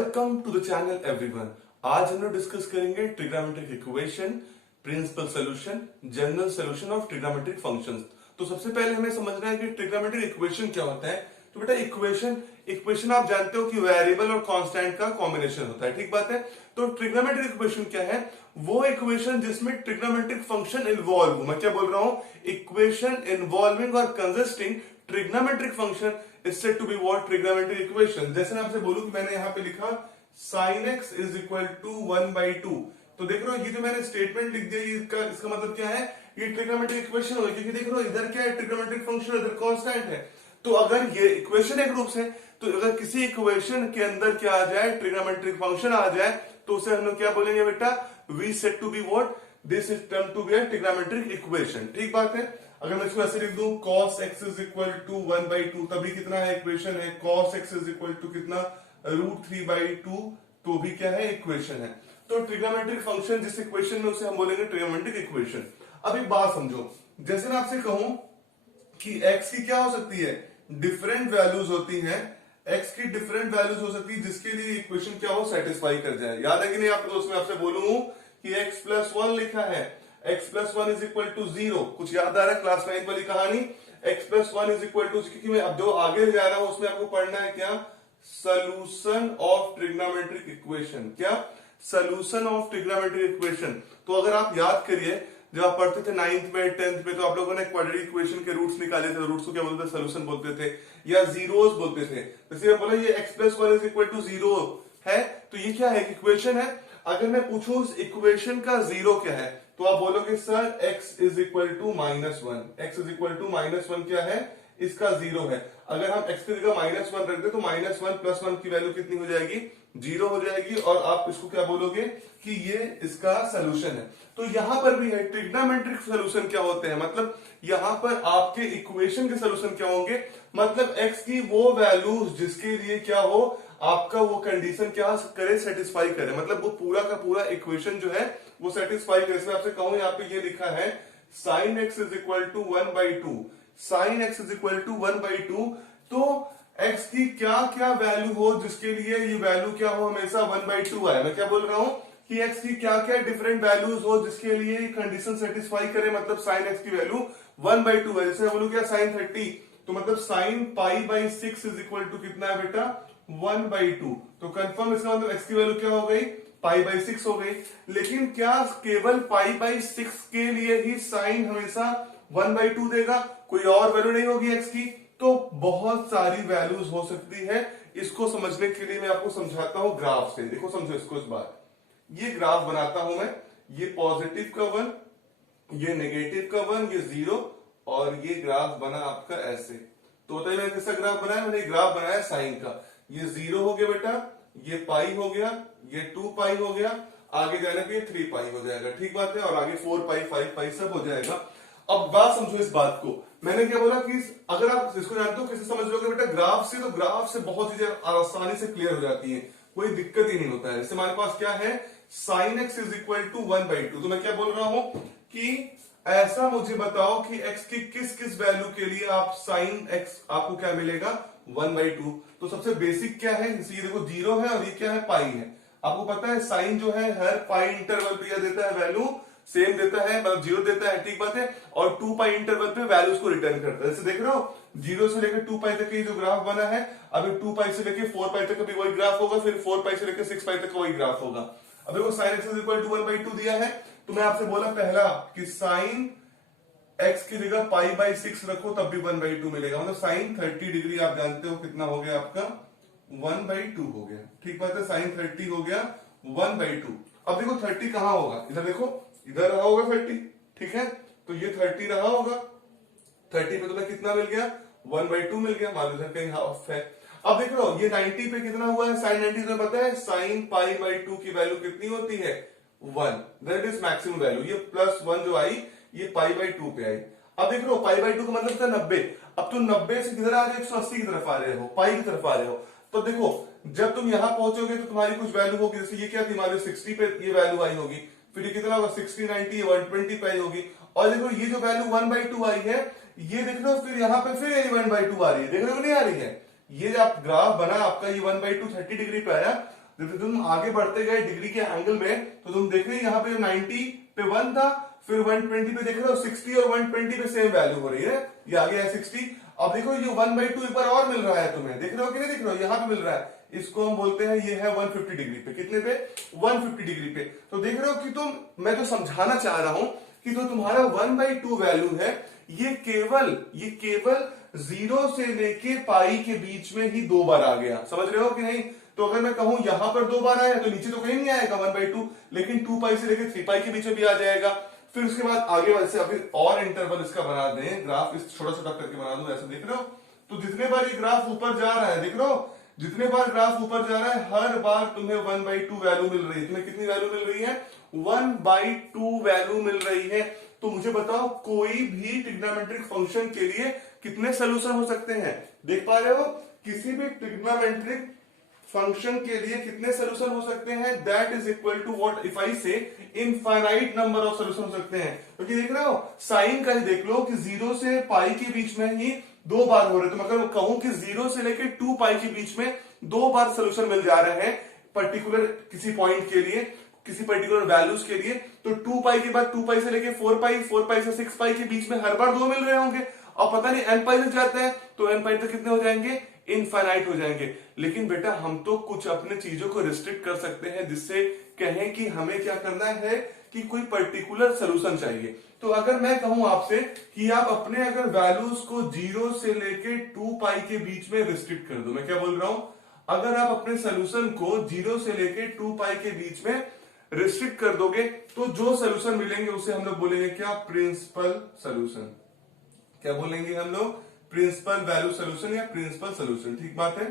Welcome to the channel everyone. आज हम लोग डिस्कस करेंगे trigonometric equation, principal solution, general solution of trigonometric functions. तो सबसे पहले हमें समझना है कि ट्रिग्नोमेट्रिक इक्वेशन क्या होता है। तो बेटा इक्वेशन आप जानते हो कि वेरिएबल और कांस्टेंट का कॉम्बिनेशन होता है, ठीक बात है। तो ट्रिग्नोमेट्रिक इक्वेशन क्या है? वो इक्वेशन जिसमें ट्रिग्नोमेट्रिक फंक्शन इन्वॉल्व हो। मैं क्या बोल रहा हूं? इक्वेशन इन्वॉल्विंग और consisting trigonometric function is said to be what? Trigonometric equation। जैसे मैं आपसे बोलूं कि मैंने यहां पे लिखा sin x is equal to 1/2। तो देख रहे हो ये जो मैंने स्टेटमेंट लिख दिया, इसका मतलब क्या है? ये ट्रिग्नोमेट्रिक इक्वेशन होगी, क्योंकि देख रहे हो इधर क्या है? ट्रिग्नोमेट्रिक फंक्शन, इधर कांस्टेंट है। तो अगर ये इक्वेशन एक रूप से, तो अगर किसी इक्वेशन के अंदर क्या आ जाए, ट्रिग्नोमेट्रिक फंक्शन आ जाए, तो उसे हम लोग क्या बोलेंगे बेटा? We said to be what? This is term to be a trigonometric equation, ठीक बात है। अगर मैं इसको ऐसे लिख दूं cos x is equal to 1/2, तभी कितना है? इक्वेशन है। cos x is equal to कितना? √3/2, तो भी क्या है? इक्वेशन है। तो ट्रिग्नोमेट्रिक फंक्शन जिस इक्वेशन में, उसे हम बोलेंगे ट्रिग्नोमेट्रिक इक्वेशन। अब एक बात समझो, जैसे मैं आपसे कहूं कि x की क्या हो सकती है? डिफरेंट वैल्यूज होती हैं। x की डिफरेंट वैल्यूज हो सकती है जिसके लिए इक्वेशन क्या हो? सेटिस्फाई कर जाए। याद है कि नहीं आपको? दोस्त मैं आपसे बोलूं कि x+1 लिखा है, x+1 इज इक्वल टू 0। कुछ याद आ रहा है? क्लास 9 वाली कहानी, x+1 इज इक्वल टू, क्योंकि मैं अब जो आगे जा रहा हूं उसमें आपको पढ़ना है क्या? Solution of trigonometric equation. क्या? Solution of trigonometric equation. तो अगर आप याद करिए, जब आप पढ़ते थे 9th में, 10th में, तो आप लोगों ने क्वाड्रेटिक इक्वेशन के रूट्स निकाले थे। रूट्स को क्या बोलते थे? सोल्यूशन बोलते थे, या जीरोस बोलते थे। जैसे मैं बोला ये x+1 इज इक्वल टू 0 है, तो ये क्या है? इक्वेशन है। अगर मैं पूछूं उस इक्वेशन का जीरो क्या है, तो आप बोलोगे sir x is equal to -1। x is equal to -1 क्या है? इसका जीरो है। अगर हम x की जगह -1 रख दे, तो -1 + 1 की वैल्यू कितनी हो जाएगी? 0 हो जाएगी। और आप इसको क्या बोलोगे कि ये इसका सोल्यूशन है। तो यहां पर भी है ट्रिग्नोमेट्रिक सोल्यूशन क्या होते हैं, मतलब यहां पर आपके इक्वेशन के सोल्यूशन क्या होंगे, मतलब x की वो वैल्यू जिसके लिए क्या हो, आपका वो कंडीशन क्या करे? सेटिस्फाई करे, मतलब वो पूरा का पूरा इक्वेशन जो है वो सेटिस्फाई करे। इसमें आपसे कहूं, यहाँ पे ये लिखा है sin x is equal to 1/2। sin x is equal to 1/2, तो x की क्या क्या वैल्यू हो जिसके लिए ये वैल्यू क्या हो? हमेशा 1/2 आए। मैं क्या बोल रहा हूं कि x की क्या क्या डिफरेंट वैल्यूज हो जिसके लिए कंडीशन सेटिस्फाई करे, मतलब sin x की वैल्यू 1/2 है। जैसे बोलूं क्या? sin 30, तो मतलब sin π/6 इज इक्वल टू कितना है बेटा? 1/2। तो कंफर्म इसका मतलब x की वैल्यू क्या हो गई? π/6 हो गई। लेकिन क्या केवल π/6 के लिए ही साइन हमेशा 1/2 देगा? कोई और वैल्यू नहीं होगी x की? तो बहुत सारी वैल्यूज हो सकती है। इसको समझने के लिए मैं आपको समझाता हूं ग्राफ से। देखो समझो इसको इस बार। ये ग्राफ बनाता हूं मैं, ये पॉजिटिव का 1, ये नेगेटिव का 1, ये 0, और ये ग्राफ बना आपका ऐसे। तो बताइए मैंने कैसा ग्राफ बनाया? मैंने ग्राफ बनाया साइन का। ये 0 हो गया बेटा, ये पाई हो गया, ये 2π हो गया, आगे जाने पे ये 3π हो जाएगा, ठीक बात है। और आगे 4π 5π सब हो जाएगा। अब बात समझो इस बात को। मैंने क्या बोला कि अगर आप इसको जानते हो कैसे समझ लोगे बेटा? ग्राफ से। तो ग्राफ से बहुत चीजें आसानी से क्लियर हो जाती है, कोई दिक्कत ही नहीं होता है। जैसे हमारे पास क्या है? sin x is equal to 1/2। तो मैं क्या बोल रहा हूं कि ऐसा मुझे बताओ कि x की किस किस वैल्यू के लिए आप sin x आपको क्या मिलेगा? 1/2। तो सबसे बेसिक क्या है? ये देखो 0 है और ये क्या है? पाई है। आपको पता है साइन जो है हर पाई इंटरवल पे क्या देता है? वैल्यू सेम देता है, मतलब 0 देता है, ठीक बात है। और 2π इंटरवल पे वैल्यूज को रिटर्न करता है। जैसे देख रहे हो 0 से लेकर 2π तक ये जो ग्राफ बना है, अभी 2π से लेकर 4π तक भी वही ग्राफ होगा, फिर 4π से लेकर 6π तक वही ग्राफ होगा। अब देखो sin x is equal to 1/2 दिया है, तो मैं आपसे बोला पहला कि sin x की जगह π/6 रखो तब भी 1/2 मिलेगा, मतलब sin 30 डिग्री आप जानते हो कितना हो गया आपका? 1/2 हो गया, ठीक बात है। sin 30 हो गया 1/2। अब देखो 30 कहां होगा? इधर देखो, इधर रहा होगा 30, ठीक है। तो ये 30 रहा होगा, 30 पे तुम्हें कितना मिल गया? 1/2 मिल गया। मान लो इधर कहीं हाफ है। अब देख लो ये 90 पे कितना हुआ है? sin 90 तुम्हें पता है sin π/2 की वैल्यू कितनी होती है? 1। That is maximum value. ये +1 जो आई ये π/2 पे आई। अब देख लो π/2 का मतलब था 90। अब तुम 90 से किधर आ रहे हो? 180 की तरफ आ रहे हो, पाई की तरफ आ रहे हो। तो देखो जब तुम यहां पहुंचोगे तो तुम्हारी कुछ वैल्यू होगी। जैसे ये क्या थी? मान लो 60 पे ये वैल्यू आई होगी, फिर ये कितना होगा? 60, 90, 120 पे आई होगी। और देखो ये जो वैल्यू 1/2 आई है, ये देख लो फिर यहाँ पे फिर 1/2 आ रही है। देख रहे हो नहीं आ रही है? ये जो आप ग्राफ बना आपका, ये 1/2 30 डिग्री पे आया। जब तुम आगे बढ़ते गए डिग्री के एंगल में तो तुम देख रहे हो यहाँ पे 90 पे 1 था, फिर 120 पे देख रहे हो 60 और 120 पे सेम वैल्यू हो रही है, ये आ गया है 60। अब देखो ये 1/2 एक बार और मिल रहा है तुम्हें, देख रहे हो कि नहीं देख रहे हो, यहाँ पे मिल रहा है, इसको हम बोलते हैं ये है 150 डिग्री पे। कितने पे? 150 डिग्री पे। तो देख रहे हो कि मैं तो समझाना चाह रहा हूं कि जो तुम्हारा 1/2 वैल्यू है ये केवल 0 से लेके पाई के बीच में ही 2 बार आ गया, समझ रहे हो कि नहीं? तो अगर मैं कहूं यहां पर 2 बार आया तो नीचे तो कहीं नहीं आएगा 1/2, लेकिन 2 पाई से लेके 3 पाई के बीच में भी आ जाएगा। फिर उसके बाद आगे वैसे अभी और इंटरवल इसका बना दें, ग्राफ इस छोटा छोटा करके बना दूं, ऐसे देख रहे हो? तो जितने बार ये ग्राफ ऊपर जा रहा है, देख रहे हो, जितने बार ग्राफ ऊपर जा रहा है हर बार तुम्हें 1/2 वैल्यू मिल रही है। तुम्हें कितनी वैल्यू मिल रही है? 1/2 वैल्यू मिल रही है। तो मुझे बताओ कोई भी ट्रिग्नोमेट्रिक फंक्शन के लिए कितने सोल्यूशन हो सकते हैं? देख पा रहे हो? किसी भी ट्रिग्नोमेट्रिक फंक्शन के लिए कितने सोल्यूशन हो सकते हैं? That is equal to what if I say infinite number of solution हो सकते हैं। क्योंकि देख रहे हो साइन का ही देख लो कि 0 से पाई के बीच में ही 2 बार हो रहे, तो अगर कहूं कि 0 से लेकर 2 पाई के बीच में 2 बार सोल्यूशन मिल जा रहे हैं पर्टिकुलर किसी पॉइंट के लिए, किसी पर्टिकुलर वैल्यूज के लिए, तो 2 पाई के बाद 2 पाई से लेके 4 पाई, 4 पाई से 6 पाई के बीच में हर बार 2 मिल रहे होंगे। और पता नहीं n पाई तक जाते हैं तो n पाई तक कितने हो जाएंगे? इनफाइनाइट हो जाएंगे। लेकिन बेटा हम तो कुछ अपने चीजों को रिस्ट्रिक्ट कर सकते हैं जिससे कहें कि हमें क्या करना है कि कोई पर्टिकुलर सोल्यूशन चाहिए। तो अगर मैं कहूं आपसे कि आप अपने अगर वैल्यूज को 0 से लेके 2 पाई के बीच में रिस्ट्रिक्ट कर दो, मैं क्या बोल रहा हूं? अगर आप अपने सोल्यूशन को 0 से लेके 2 पाई के बीच में रिस्ट्रिक्ट कर दोगे तो जो सोल्यूशन मिलेंगे उसे हम लोग बोलेंगे क्या? Principal solution. क्या बोलेंगे हम लोग? प्रिंसिपल वैल्यू सोल्यूशन या प्रिंसिपल सोल्यूशन। ठीक बात है?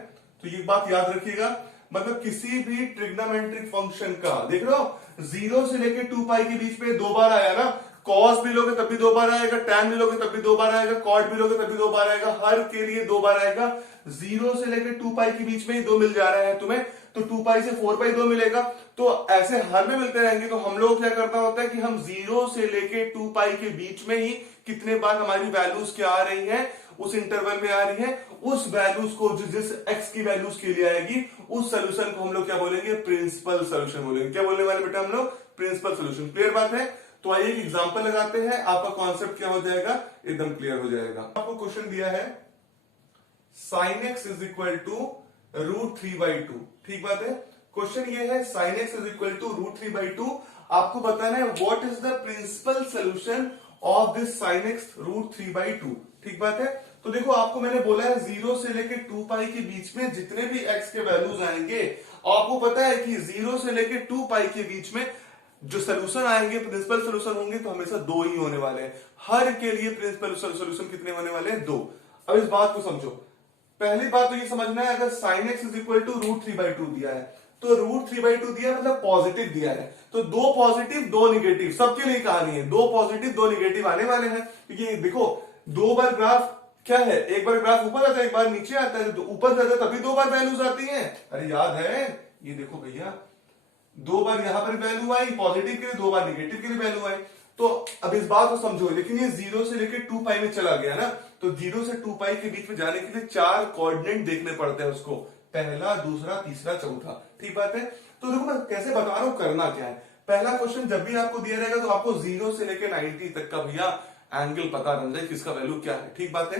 तो ये बात याद रखिएगा। मतलब किसी भी ट्रिग्नोमेट्रिक फंक्शन का देख रहे हो 0 से लेके 2 पाई के बीच में 2 बार आया ना, कॉस भी लोगे तब भी 2 बार आएगा, टैन भी लोगे तब भी 2 बार आएगा, कॉट भी लोगे तब भी 2 बार आएगा, हर के लिए 2 बार आएगा। 0 से लेके 2 पाई के बीच में ही 2 मिल जा रहा है तुम्हें, तो 2 पाई से 4 पाई 2 मिलेगा। तो ऐसे हर में मिलते रहेंगे। तो हम लोग क्या करना होता है कि हम 0 से लेके 2 पाई के बीच में ही कितने बार हमारी वैल्यूज क्या आ रही है, उस इंटरवल में आ रही है, उस वैल्यूज को जिस x की वैल्यूज के लिए आएगी उस सोल्यूशन को हम लोग क्या बोलेंगे? प्रिंसिपल सोल्यूशन बोलेंगे। क्या बोलने वाले बेटा हम लोग? Principal solution. क्लियर बात है? तो आइए एक एग्जांपल लगाते हैं, आपका कॉन्सेप्ट क्या हो जाएगा? एकदम क्लियर हो जाएगा। आपको क्वेश्चन दिया है sin x is equal to √3/2। ठीक बात है? क्वेश्चन ये है sin x is equal to √3/2। आपको बताना है what is the principal solution of this sin x √3/2। ठीक बात है? तो देखो आपको मैंने बोला है 0 से लेके 2 पाई के बीच में जितने भी x के वैल्यूज आएंगे, आपको पता है कि 0 से लेके 2 पाई के बीच में जो सोल्यूशन आएंगे, प्रिंसिपल सोल्यूशन होंगे तो हमेशा 2 ही होने वाले हैं। हर के लिए प्रिंसिपल सोल्यूशन कितने होने वाले हैं? 2। अब इस बात को समझो। पहली बात तो ये समझना है अगर sin x is equal to √3/2 दिया है तो √3/2 दिया मतलब पॉजिटिव दिया है, तो 2 पॉजिटिव 2 निगेटिव सबके लिए कहानी है। 2 पॉजिटिव 2 निगेटिव आने वाले हैं, क्योंकि देखो 2 बार ग्राफ क्या है, एक बार ग्राफ ऊपर आता है एक बार नीचे आता है, तो ऊपर जाता है तभी 2 बार वैल्यूज आती हैं। अरे याद है? ये देखो भैया 2 बार यहां पर वैल्यू आई पॉजिटिव के लिए, 2 बार निगेटिव के लिए वैल्यू आई। तो अब इस बात को समझो। लेकिन ये 0 से लेकर 2 पाई में चला गया ना, तो 0 से 2 पाई के बीच में जाने के लिए 4 कोऑर्डिनेट देखने पड़ते हैं उसको, पहला, दूसरा, तीसरा, चौथा। ठीक बात है? तो देखो मैं कैसे बता रहा हूं करना क्या है। पहला क्वेश्चन जब भी आपको दिया रहेगा तो आपको 0 से लेकर 90 तक का भैया एंगल पता रहना चाहिए किसका वैल्यू क्या है। ठीक बात है?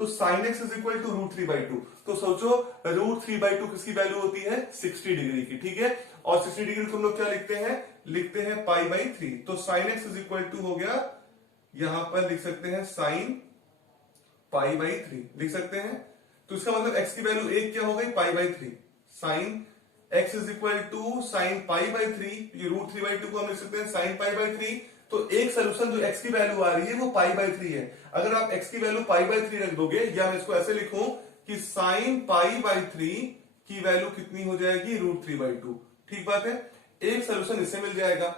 तो sin x is equal to √3/2। तो सोचो √3/2 किसकी वैल्यू होती है? 60 डिग्री की। ठीक है? और 60 डिग्री को हम लोग क्या लिखते हैं? लिखते हैं π/3। तो sin x is equal to हो गया, यहां पर लिख सकते हैं sin π/3 लिख सकते हैं। तो इसका मतलब x की वैल्यू 1 क्या हो गई? π/3। sin x is equal to sin π/3, ये √3/2 को हम लिख सकते हैं sin π/3। तो एक सोल्यूशन जो x की वैल्यू आ रही है वो π/3 है। अगर आप x की वैल्यू π/3 रख दोगे, या मैं इसको ऐसे लिखूं कि sin π/3 की वैल्यू कितनी हो जाएगी? √3/2। ठीक बात है? एक सोल्यूशन इससे मिल जाएगा।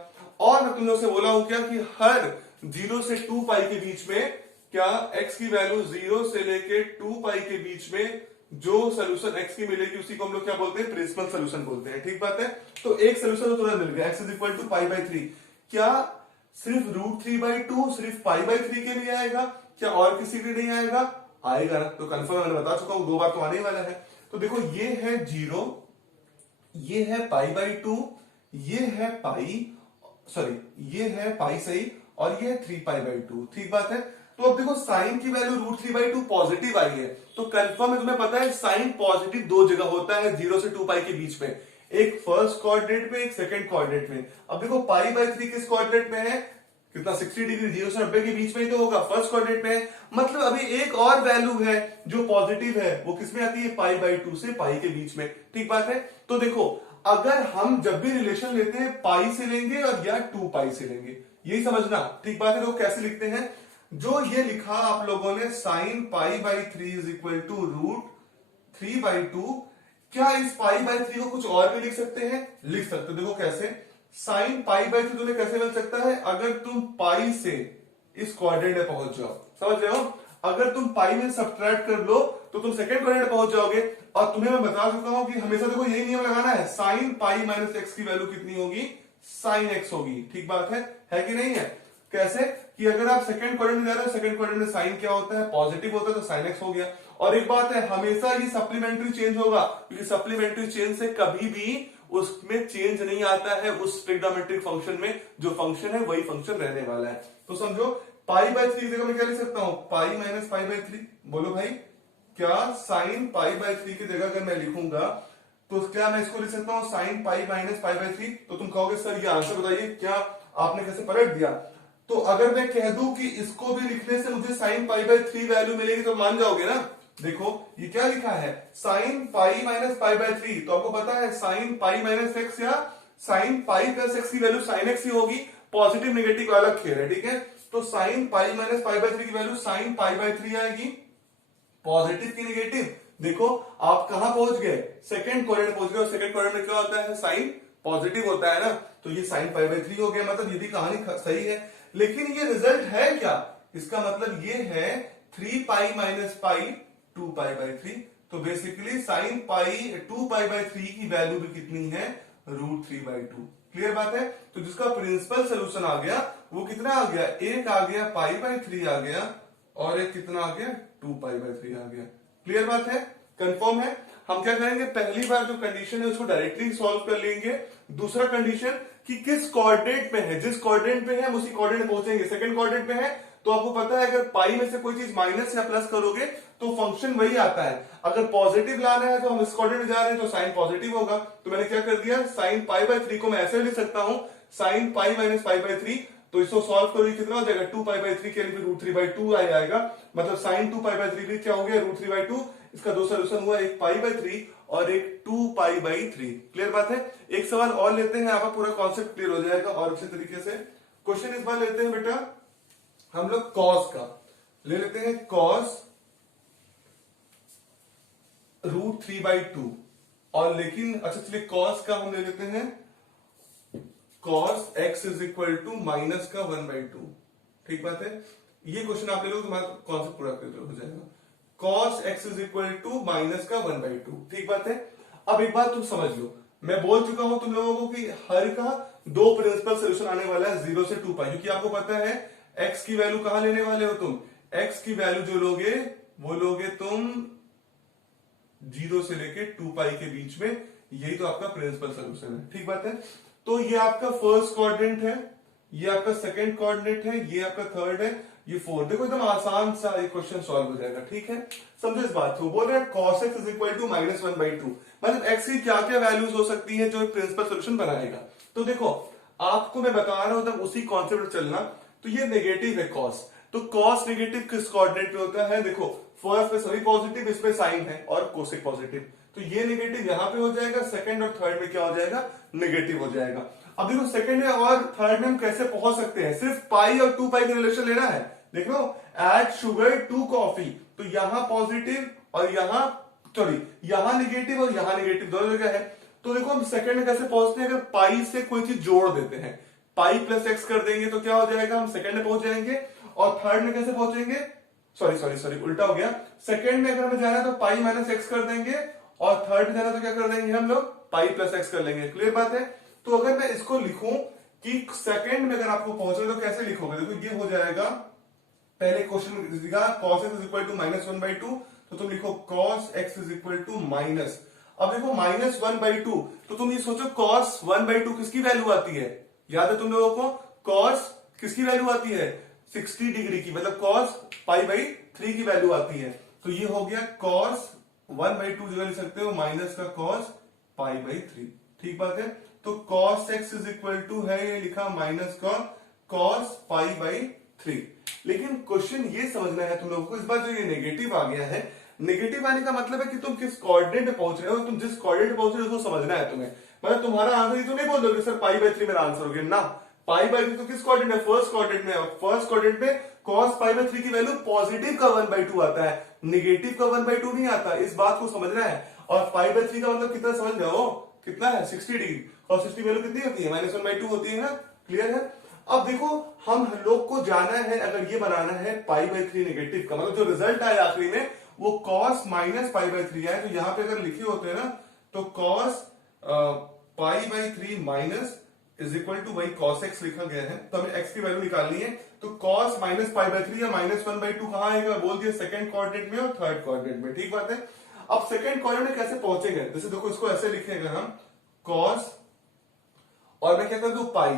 और मैं तुम लोग से बोला हूं क्या कि हर 0 से 2 पाई के बीच में क्या x की वैल्यू 0 से लेके 2 पाई के बीच में जो सोल्यूशन x की मिलेगी उसी को हम लोग क्या बोलते हैं? प्रिंसिपल सोल्यूशन बोलते हैं। ठीक बात है? तो एक सोल्यूशन तो तुरंत मिल गया, x इज इक्वल टू π/3। क्या सिर्फ √3/2 सिर्फ π/3 के लिए आएगा? क्या और किसी के लिए नहीं आएगा? आएगा। तो कंफर्म मैंने बता चुका हूं, 2 बार तो आने वाला है। तो देखो ये है 0, ये है पाई बाई टू, ये है पाई, सॉरी ये है पाई सही, और ये है 3 पाई बाई 2। ठीक बात है। तो अब देखो साइन की वैल्यू √3/2 पॉजिटिव आई है, तो कंफर्म है, तुम्हें पता है साइन पॉजिटिव दो जगह होता है 0 से 2 पाई के बीच में, एक फर्स्ट कोऑर्डिनेट में, एक सेकंड कोऑर्डिनेट में। अब देखो पाई/3 किस कोऑर्डिनेट में है, कितना 60 डिग्री, 0 से 90 के बीच में ही तो होगा, फर्स्ट कोऑर्डिनेट में है। मतलब अभी एक और वैल्यू है जो पॉजिटिव है, वो किसमें आती है, पाई/2 से पाई के बीच में। ठीक बात है। तो देखो अगर हम जब भी रिलेशन लेते हैं पाई से लेंगे और या 2 पाई से लेंगे, यही समझना। ठीक बात है। तो कैसे लिखते हैं, जो ये लिखा आप लोगों ने साइन पाई/3 इज इक्वल टू √3/2, क्या इस पाई/3 को कुछ और भी लिख सकते हैं, लिख सकते। देखो कैसे, साइन पाई/3 तुम्हें कैसे मिल सकता है, अगर तुम पाई से इस क्वाड्रेंट में पहुंच जाओ, समझ रहे हो, अगर तुम पाई में सब्ट्रैक्ट कर लो तो तुम सेकंड क्वाड्रेंट में पहुंच जाओगे। और तुम्हें मैं बता चुका हूं कि हमेशा देखो यही नियम लगाना है, साइन पाई माइनस एक्स की वैल्यू कितनी होगी, साइन एक्स होगी। ठीक बात है कि नहीं है। कैसे कि अगर आप सेकंड क्वाड्रेंट में जा रहे हो, सेकंड क्वाड्रेंट में साइन क्या होता है, पॉजिटिव होता है, तो साइन एक्स हो गया। और एक बात है, हमेशा ये सप्लीमेंट्री चेंज होगा, क्योंकि सप्लीमेंट्री चेंज से कभी भी उसमें चेंज नहीं आता है, उस ट्रिग्नोमेट्रिक फंक्शन में जो फंक्शन है वही फंक्शन रहने वाला है। तो समझो पाई/3 की जगह मैं क्या लिख सकता हूं, पाई माइनस पाई/3। बोलो भाई, क्या साइन पाई/3 की जगह अगर मैं लिखूंगा तो क्या मैं इसको लिख सकता हूं साइन पाई माइनस पाई/3। तो तुम कहोगे सर ये आंसर बताइए, क्या आपने कैसे पलट दिया। तो अगर मैं कह दूं कि इसको भी लिखने से मुझे साइन पाई/3 वैल्यू मिलेगी तो मान जाओगे ना। देखो ये क्या लिखा है, साइन पाई माइनस पाई/3, तो आपको पता है साइन पाई माइनस एक्स या साइन पाई प्लस एक्स की वैल्यू साइन एक्स ही होगी, पॉजिटिव नेगेटिव अलग खेल है। ठीक है। तो साइन पाई माइनस पाई/3 की वैल्यू साइन पाई/3 आएगी, पॉजिटिव की नेगेटिव। देखो आप कहां पहुंच गए, सेकंड क्वाड्रेंट पहुंच गए, और सेकंड क्वाड्रेंट में क्या होता है, साइन पॉजिटिव होता है ना, तो ये साइन पाई/3 हो गया। मतलब ये भी कहानी सही है, लेकिन ये रिजल्ट है क्या, इसका मतलब ये है 3 पाई माइनस पाई 2 पाई/3। तो बेसिकली साइन पाई 2 पाई/3 की वैल्यू भी कितनी है, √3/2। क्लियर बात है। तो जिसका प्रिंसिपल सोल्यूशन आ गया वो कितना आ गया, एक आ गया पाई/3 आ गया, और एक कितना आ गया, 2 पाई/3 आ गया। क्लियर बात है, कंफर्म है। हम क्या करेंगे, पहली बार जो कंडीशन है उसको डायरेक्टली सॉल्व कर लेंगे। दूसरा कंडीशन कि किस कोऑर्डिनेट में है, जिस कोऑर्डिनेट पे है हम उसी कोऑर्डिनेट में पहुंचेंगे। सेकंड कोऑर्डिनेट पे है तो आपको पता है अगर पाई में से कोई चीज माइनस या प्लस करोगे तो फंक्शन वही आता है। अगर पॉजिटिव लाना है तो हम इस कोऑर्डिनेट में जा रहे हैं तो साइन पॉजिटिव होगा। तो मैंने क्या कर दिया, साइन पाई/3 को मैं ऐसे लिख सकता हूं, साइन पाई माइनस पाई/3। तो इसको सॉल्व करोगे कितना हो जाएगा, 2 पाई/3 के लिए √3/2 आ जाएगा। मतलब साइन 2 पाई/3 भी क्या हो गया, √3/2। इसका दो सोल्यूशन हुआ, एक पाई/3 और एक 2 पाई/3। क्लियर बात है। एक सवाल और लेते हैं, आपका पूरा कॉन्सेप्ट क्लियर हो जाएगा। और अच्छे तरीके से क्वेश्चन इस बार लेते हैं बेटा हम लोग कॉस का ले लेते हैं, कॉस √3/2। और लेकिन अच्छा चलिए कॉस का हम ले लेते हैं cos x is equal to minus का 1/2। ठीक बात है। ये क्वेश्चन आप ले लो, तुम्हारा कॉन्सेप्ट पूरा क्लियर हो जाएगा। Cos x is equal to minus का 1/2। ठीक बात है। अब एक बात तुम समझ लो, मैं बोल चुका हूं तुम लोगों को कि हर का दो प्रिंसिपल सोल्यूशन आने वाला है 0 से 2 पाई, क्योंकि आपको पता है x की वैल्यू कहां लेने वाले हो तुम, x की वैल्यू जो लोगे वो लोगे तुम 0 से लेके 2 पाई के बीच में, यही तो आपका प्रिंसिपल सोल्यूशन है। ठीक बात है। तो ये आपका फर्स्ट कोऑर्डिनेट है, ये आपका सेकंड कोऑर्डिनेट है, ये आपका थर्ड है, ये फोर्थ। देखो एकदम आसान सा ये क्वेश्चन सॉल्व हो जाएगा। ठीक है, समझो इस बात को। बोल रहे हैं cos x is equal to minus 1/2, मतलब x की क्या क्या वैल्यूज हो सकती है जो प्रिंसिपल सोल्यूशन बनाएगा। तो देखो आपको मैं बता रहा हूं तब उसी कॉन्सेप्ट पर चलना। तो ये नेगेटिव है cos, तो cos नेगेटिव किस कोऑर्डिनेट पे होता है, देखो फर्स्ट पे सभी पॉजिटिव, इसमें साइन है, और कोसेक पॉजिटिव, तो ये नेगेटिव यहां पे हो जाएगा, सेकंड और थर्ड में क्या हो जाएगा, नेगेटिव हो जाएगा। अब देखो सेकंड में और थर्ड में हम कैसे पहुंच सकते हैं, सिर्फ पाई और 2 पाई का रिलेशन लेना है। देख लो, एड शुगर टू कॉफी, तो यहां पॉजिटिव और यहां सॉरी यहां नेगेटिव और यहां नेगेटिव दोनों जगह है। तो देखो हम सेकंड में कैसे पहुंचते हैं, अगर पाई से कोई चीज जोड़ देते हैं, पाई प्लस एक्स कर देंगे तो क्या हो जाएगा, हम सेकंड में पहुंच जाएंगे। और थर्ड में कैसे पहुंचेंगे, सॉरी उल्टा हो गया। सेकंड में अगर हमें जाना है तो पाई माइनस एक्स कर देंगे, और थर्ड में जाना तो क्या कर देंगे हम लोग, पाई प्लस एक्स कर लेंगे। क्लियर बात है। तो अगर मैं इसको लिखूं कि सेकंड में अगर आपको पहुंचना तो कैसे लिखोगे, देखो ये हो जाएगा, पहले क्वेश्चन दिखा cos x is equal to minus 1/2, तो तुम लिखो cos x is equal to minus, अब देखो -1/2, तो तुम ये सोचो cos 1/2 किसकी वैल्यू आती है? याद है तुम लोगों को? cos किसकी वैल्यू आती है? 60 डिग्री की, मतलब cos π/3 की वैल्यू आती है। तो ये हो गया cos 1/2 जगह लिख सकते हो माइनस का cos π/3। ठीक बात है। तो cos x is equal to है, ये लिखा माइनस का cos π/3। लेकिन क्वेश्चन ये समझना है तुम लोगों को, इस बार जो ये नेगेटिव आ गया है, नेगेटिव आने का मतलब है कि तुम किस कोऑर्डिनेट पे पहुंच रहे हो, तुम जिस कोऑर्डिनेट पे पहुंच रहे हो उसको समझना है तुम्हें। मतलब तुम्हारा आंसर ये तो नहीं बोल दोगे सर π/3 मेरा आंसर हो गया ना। π/3 तो किस कोऑर्डिनेट में? फर्स्ट कोऑर्डिनेट में। फर्स्ट कोऑर्डिनेट में cos π/3 की वैल्यू पॉजिटिव का 1/2 आता है, नेगेटिव का 1/2 नहीं आता। इस बात को समझना है। और π/3 का मतलब कितना समझ रहे हो? कितना है? 60 डिग्री। और 60 वैल्यू कितनी होती है? -1/2 होती है ना। क्लियर है? अब देखो हम लोग को जाना है, अगर ये बनाना है π/3 नेगेटिव का, मतलब जो रिजल्ट आया आखिरी में वो cos -π/3 आए, तो यहां पे अगर लिखे होते हैं ना तो cos π/3 minus is equal to वही cos x लिखा गया है, तो हमें x की वैल्यू निकालनी है। तो cos -π/3 या -1/2 कहां आएगा? बोल दिया सेकंड कोऑर्डिनेट में और थर्ड कोऑर्डिनेट में। ठीक बात है। अब सेकंड कोऑर्डिनेट में कैसे पहुंचेंगे? जैसे देखो इसको ऐसे लिखेगा हम cos, और मैं क्या कर दूं पाई,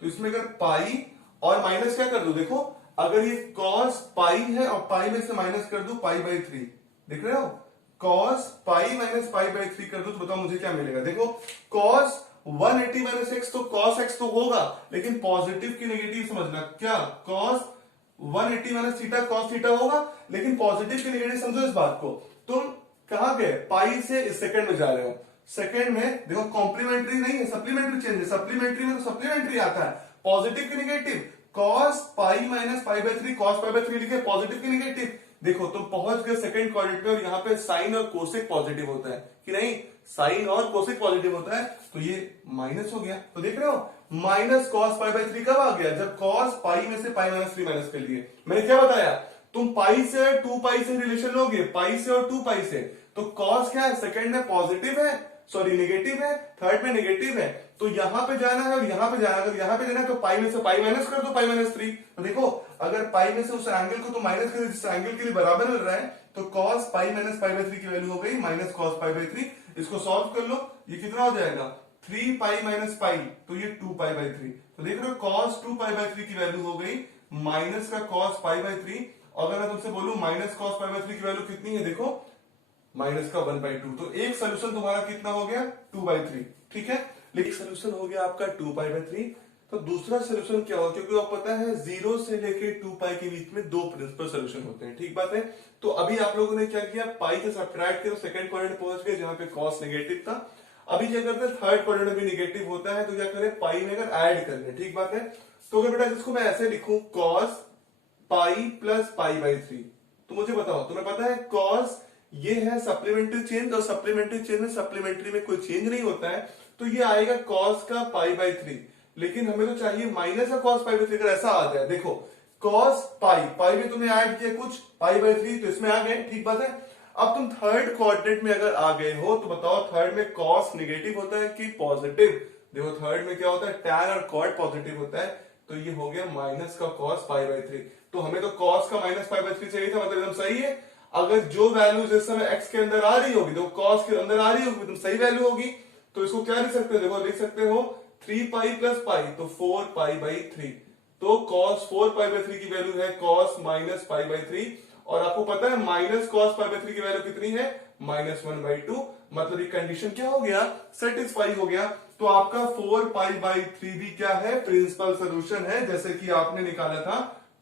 तो इसमें अगर पाई और माइनस क्या कर दूं, देखो अगर ये cos पाई है और पाई में से माइनस कर दूं π/3, देख रहे हो? cos पाई माइनस π/3 कर दूं तो बताओ मुझे क्या मिलेगा? देखो cos 180 माइनस x, तो cos x तो होगा, लेकिन पॉजिटिव की नेगेटिव समझना। क्या? cos 180 minus theta cos theta होगा, लेकिन पॉजिटिव की नेगेटिव समझो इस बात को। तुम कहां गए? पाई से इस सेकंड में जा रहे हो। सेकंड में देखो कॉम्प्लीमेंट्री नहीं है, सप्लीमेंट्री चेंज है। सप्लीमेंट्री में तो सप्लीमेंट्री आता है, पॉजिटिव की negative. cos pi minus π/3, cos π/3 लिखे, पॉजिटिव की नेगेटिव। देखो तुम पहुंच गए सेकंड कोऑर्डिनेट में, और यहाँ पे साइन और कोसेक पॉजिटिव होता है कि नहीं? साइन और कोसेक पॉजिटिव होता है, तो ये माइनस हो गया। तो देख रहे हो माइनस cos π/3 कब आ गया? जब cos पाई में से पाई -3 माइनस कर लिए। मैंने क्या बताया? तुम पाई से 2 पाई से रिलेशन लोगे, पाई से और 2 पाई से, तो cos क्या है? सेकंड में पॉजिटिव है, सॉरी नेगेटिव है, थर्ड में नेगेटिव है। तो यहां पे जाना है और यहां पे जाना है। अगर यहां पे जाना है तो पाई में से पाई माइनस कर दो, π/3। तो देखो अगर पाई में से उस एंगल को तो माइनस कर, जिस एंगल के लिए बराबर मिल रहा है, तो cos पाई माइनस π/3 की वैल्यू हो गई माइनस cos π/3। इसको सॉल्व कर लो, ये कितना हो जाएगा? 3 पाई माइनस पाई, तो ये 2 π/3। तो देख रहे हो cos 2 π/3 की वैल्यू हो गई माइनस का cos π/3। और अगर मैं तुमसे बोलूं माइनस cos π/3 की वैल्यू कितनी है, देखो माइनस का 1/2। तो एक सोल्यूशन तुम्हारा कितना हो गया? 2/3। ठीक है, लेकिन सोल्यूशन हो गया आपका 2π/3। तो दूसरा सोल्यूशन क्या होगा? क्योंकि आपको पता है 0 से लेके 2π के बीच में दो प्रिंसिपल सोल्यूशन होते हैं। ठीक बात है। तो अभी आप लोगों ने क्या किया? पाई से सब्ट्रैक्ट किया, सेकंड कोऑर्डिनेट पहुंच गए जहां पे cos नेगेटिव था। अभी क्या करते हैं? थर्ड कोऑर्डिनेट भी नेगेटिव होता है, तो क्या करें? पाई में अगर ऐड कर ले। ठीक बात है। तो अगर बेटा इसको मैं ऐसे लिखूं cos पाई प्लस π/3, तो मुझे बताओ, तुम्हें पता है cos ये है सप्लीमेंट्री चेंज, और सप्लीमेंट्री चेंज में सप्लीमेंट्री में कोई चेंज नहीं होता है, तो ये आएगा cos का π/3। लेकिन हमें तो चाहिए माइनस का cos π/3। अगर ऐसा आ जाए, देखो cos पाई में तुमने ऐड किया कुछ π/3, तो इसमें आ गए। ठीक बात है। अब तुम थर्ड कोऑर्डिनेट में अगर आ गए हो, तो बताओ थर्ड में cos नेगेटिव होता है कि पॉजिटिव? देखो थर्ड में क्या होता है? tan और cot पॉजिटिव होता है, तो ये हो गया माइनस का cos π/3। तो हमें तो cos का माइनस π/3 चाहिए था, मतलब एकदम सही है। अगर जो वैल्यू जिस समय x के अंदर आ रही होगी, तो cos के अंदर आ रही होगी, तो सही वैल्यू होगी। तो इसको क्या लिख सकते हो? देखो लिख सकते हो 3 पाई प्लस पाई, तो 4 π/3। तो cos 4 π/3 की वैल्यू है cos माइनस π/3। और आपको पता है माइनस cos π/3 की वैल्यू कितनी है? -1/2। मतलब ये कंडीशन क्या हो गया? सेटिस्फाई हो गया। तो आपका 4 π/3 भी क्या है? प्रिंसिपल सोल्यूशन है। जैसे कि आपने निकाला था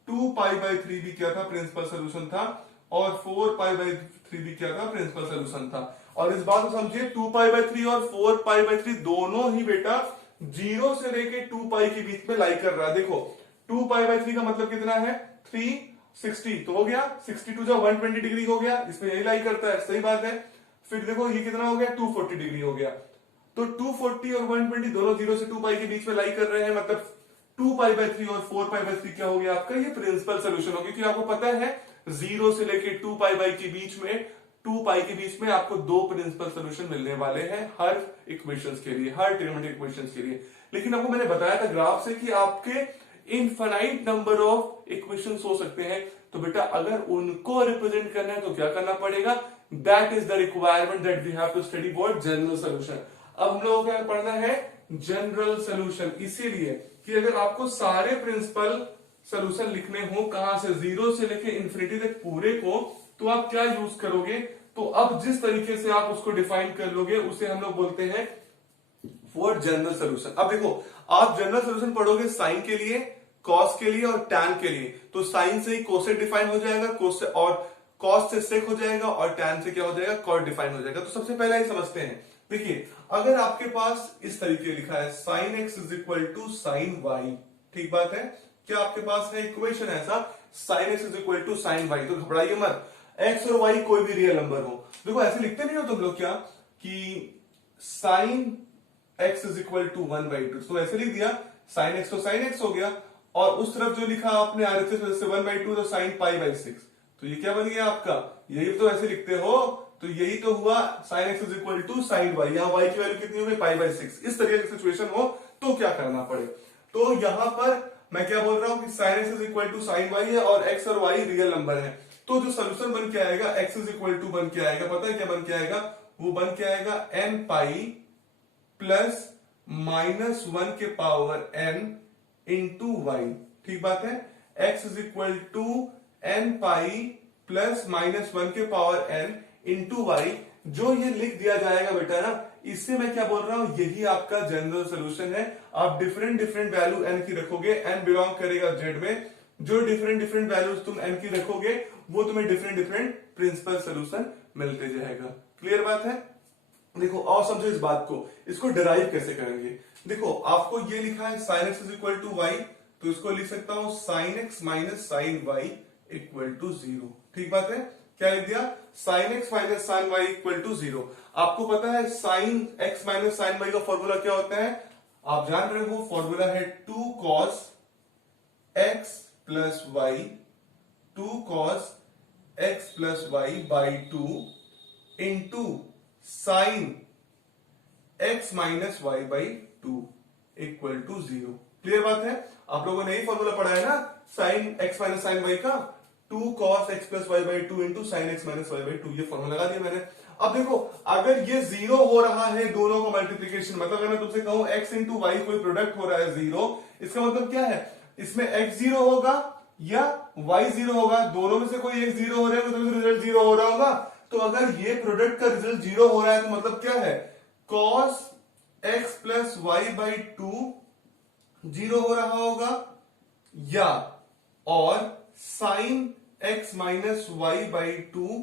2 π/3 भी क्या था? प्रिंसिपल सोल्यूशन था। और 4 π/3 भी क्या था? प्रिंसिपल सोल्यूशन था। और इस बात को समझिए, 2 π/3 और 4 π/3 दोनों ही बेटा 0 से लेके 2π के बीच में लाई कर रहा है। देखो 2 π/3 का मतलब कितना है? 360, तो हो गया 62 जो 120 डिग्री हो गया, इसमें यही लाई करता है। सही बात है। फिर देखो ये कितना हो गया? 240 डिग्री हो गया। तो 240 और 120 दोनों 0 से 2π के बीच में लाई कर रहे हैं, मतलब 2 π/3 और 4 π/3 क्या हो गया आपका? ये प्रिंसिपल सोल्यूशन हो गया। क्योंकि आपको पता है 0 से लेके 2π के बीच में, 2π के बीच में आपको दो प्रिंसिपल सोल्यूशन मिलने वाले हैं हर इक्वेशंस के लिए, हर ट्रिग्नोमेट्रिक इक्वेशंस के लिए। लेकिन आपको मैंने बताया था ग्राफ से कि आपके इनफाइनाइट नंबर ऑफ इक्वेशंस हो सकते हैं। तो बेटा अगर उनको रिप्रेजेंट करना है तो क्या करना पड़ेगा? That is the requirement that we have to study for general solution. अब हम लोगों को क्या पढ़ना है, जनरल सोल्यूशन, इसीलिए कि अगर आपको सारे प्रिंसिपल सोल्यूशन लिखने हो, कहां से, जीरो से लेके इन्फिनिटी तक पूरे को, तो आप क्या यूज करोगे, तो अब जिस तरीके से आप उसको डिफाइन कर लोगे उसे हम लोग बोलते हैं फॉर जनरल सोल्यूशन। अब देखो, आप जनरल सोल्यूशन पढ़ोगे साइन के लिए, कॉस के लिए और टैन के लिए, तो साइन से ही कोसेक डिफाइन हो जाएगा, कोस और कॉस से सेक हो जाएगा, और टैन से क्या हो जाएगा, कॉट डिफाइन हो जाएगा। तो सबसे पहले ही समझते हैं, देखिए अगर आपके पास इस तरीके लिखा है sine x is equal to sine y, ठीक बात है, क्या आपके पास है इक्वेशन ऐसा, sine x is equal to sine y, तो घबराइए मत, एक्स और वाई कोई भी रियल नंबर हो। देखो ऐसे लिखते नहीं हो तुम लोग क्या, कि sine x is equal to 1/2, तो ऐसे लिख दिया, साइन एक्स तो साइन एक्स हो गया, और उस तरफ जो लिखा आपने आरएचएस वजह से 1/2 तो साइन पाई/6, तो ये क्या बन गया आपका, यही तो ऐसे लिखते हो, तो यही तो हुआ sine x is equal to sine y, यहाँ वाई की वैल्यू कितनी हो गई, पाई/6। इस तरीके की सिचुएशन हो तो क्या करना पड़े, तो यहां पर मैं क्या बोल रहा हूं कि sine x is equal to sine y है और एक्स और वाई रियल नंबर है, तो जो सोल्यूशन बन के आएगा एक्स इज इक्वल टू बन के आएगा, पता है क्या बन के आएगा, वो बन के आएगा n पाई प्लस -1 के पावर n इंटू वाई, ठीक बात है, x is equal to n pi plus -1 के पावर n इंटू वाई। जो ये लिख दिया जाएगा बेटा ना, इससे मैं क्या बोल रहा हूं, यही आपका जनरल सोल्यूशन है। आप डिफरेंट डिफरेंट वैल्यू n की रखोगे, n बिलोंग करेगा z में, जो डिफरेंट डिफरेंट वैल्यूज तुम n की रखोगे वो तुम्हें डिफरेंट डिफरेंट प्रिंसिपल सोल्यूशन मिलते जाएगा। क्लियर बात है, देखो और समझो इस बात को, इसको डिराइव कैसे करेंगे। देखो आपको ये लिखा है sine x is equal to y, तो इसको लिख सकता हूं sine x minus sine y equal to 0, ठीक बात है, क्या लिख दिया, sine x minus sine y equal to 0। आपको पता है sine x minus sine y का फॉर्मूला क्या होता है, आप जान रहे हो, फॉर्मूला है 2 cos x plus y, 2 cos x plus y by 2 into sine x minus y by 2 equal to 0। Clear बात है, आप लोगों ने यही फॉर्मूला पढ़ा है ना, sine x minus sine y का 2 cos x plus y by 2 into sine x minus y by 2, ये फॉर्मूला लगा दिया मैंने। अब देखो अगर ये 0 हो रहा है दोनों का मल्टीप्लीकेशन, मतलब अगर मैं तुमसे कहूं x इंटू वाई कोई प्रोडक्ट हो रहा है 0, इसका मतलब क्या है, इसमें x 0 होगा या y 0 होगा, दोनों में से कोई एक 0 हो रहा है तो रिजल्ट 0 हो रहा होगा। तो अगर ये प्रोडक्ट का रिजल्ट 0 हो रहा है तो मतलब क्या है, cos x plus y by 2 0 हो रहा होगा, या और sine x minus y by 2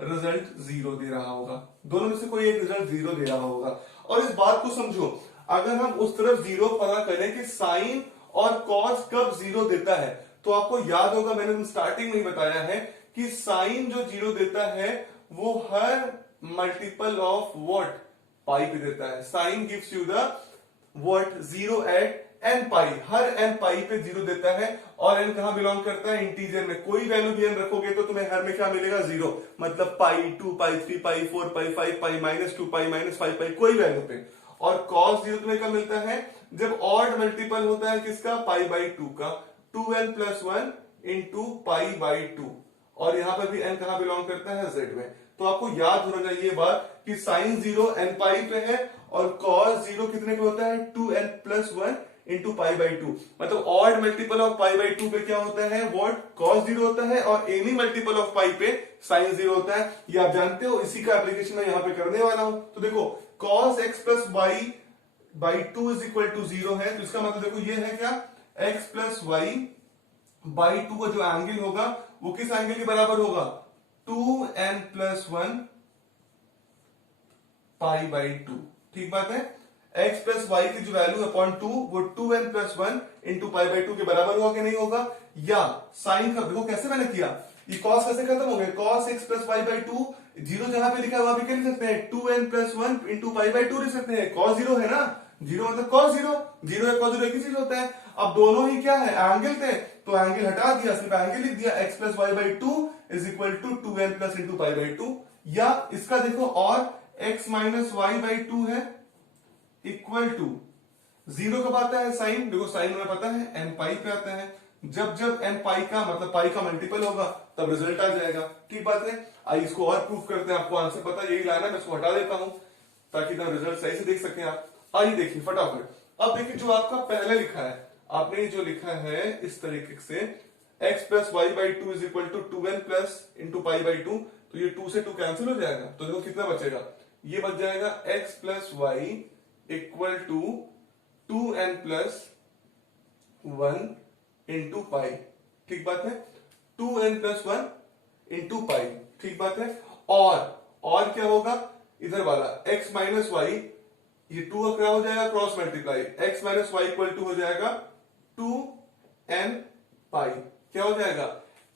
result 0 दे रहा होगा, दोनों में से कोई एक रिजल्ट 0 दे रहा होगा। और इस बात को समझो, अगर हम उस तरफ 0 पता करें कि साइन और कॉस कब 0 देता है, तो आपको याद होगा मैंने स्टार्टिंग में ही बताया है कि साइन जो 0 देता है वो हर मल्टीपल ऑफ व्हाट, पाई पे देता है। Sine gives you the what 0 at n पाई, हर n पाई पे 0 देता है, और n कहां बिलोंग करता है, इंटीजर में। कोई वैल्यू भी n रखोगे तो तुम्हें हर में क्या मिलेगा, 0, मतलब पाई, 2 पाई, 3 पाई, 4 पाई, 5 पाई, -2 पाई, -5 पाई, कोई वैल्यू पे। और cos 0 तुम्हें कब मिलता है, जब ऑड मल्टीपल होता है किसका, पाई बाई 2 का, 2n plus 1 into pi by 2, और यहां पर भी n कहां बिलोंग करता है, z में। तो आपको याद होना चाहिए ये बात कि साइन 0 n पाई पे है और cos 0 कितने पे होता है, 2n plus 1 into pi by 2, मतलब odd multiple of pi by 2 पे क्या होता है, व्हाट, cos 0 होता है, और एनी मल्टीपल ऑफ पाई पे साइन 0 होता है। ये आप जानते हो, इसी का एप्लीकेशन मैं यहां पे करने वाला हूं। तो देखो cos x plus y by 2 is equal to 0 है, तो इसका मतलब देखो ये है क्या, x प्लस वाई बाई 2 का जो एंगल होगा वो किस एंगल के बराबर होगा, 2n प्लस 1 पाई बाई 2, ठीक बात है। x प्लस वाई की जो वैल्यू अपॉन 2 वो 2n plus 1 into pi by 2 के बराबर होगा कि नहीं होगा, या साइन का देखो कैसे मैंने किया, ये cos कैसे खत्म हो गए, cos x plus y by 2, 0 जहां पे लिखा है वहां पे क्या लिख सकते हैं, 2n plus 1 into pi by 2 लिख सकते हैं, cos 0 है ना, 0 मतलब cos 0, 0 है cos 0 एक ही चीज होता है। अब दोनों ही क्या है, एंगल थे, तो एंगल हटा दिया, सिर्फ एंगल लिख दिया, x plus y by 2 is equal to 2n plus into pi by 2, या इसका देखो और x माइनस वाई बाई 2 है इक्वल टू 0 कब आता है साइन, देखो साइन हमें पता है n पाई पे आता है, जब जब n पाई का मतलब पाई का मल्टीपल होगा तब रिजल्ट आ जाएगा। ठीक बात है। आइए इसको और प्रूव करते हैं। आपको आंसर पता यही लाना है, मैं इसको हटा देता हूं ताकि ना रिजल्ट सही से देख सकें आप। आइए देखिए फटाफट। अब देखिए जो आपका पहले लिखा है, आपने जो लिखा है इस तरीके से x plus y by two is equal to 2n plus into pi by two, तो ये 2 से 2 कैंसिल हो जाएगा। तो देखो कितना बचेगा, ये बच जाएगा x plus y equal to 2n plus 1 into pi. ठीक बात है, 2n प्लस 1 इंटू पाई। ठीक बात है। और क्या होगा, इधर वाला x माइनस वाई, ये 2 का क्या हो जाएगा, cross multiply, x minus y equal to हो जाएगा 2n पाई। क्या हो जाएगा,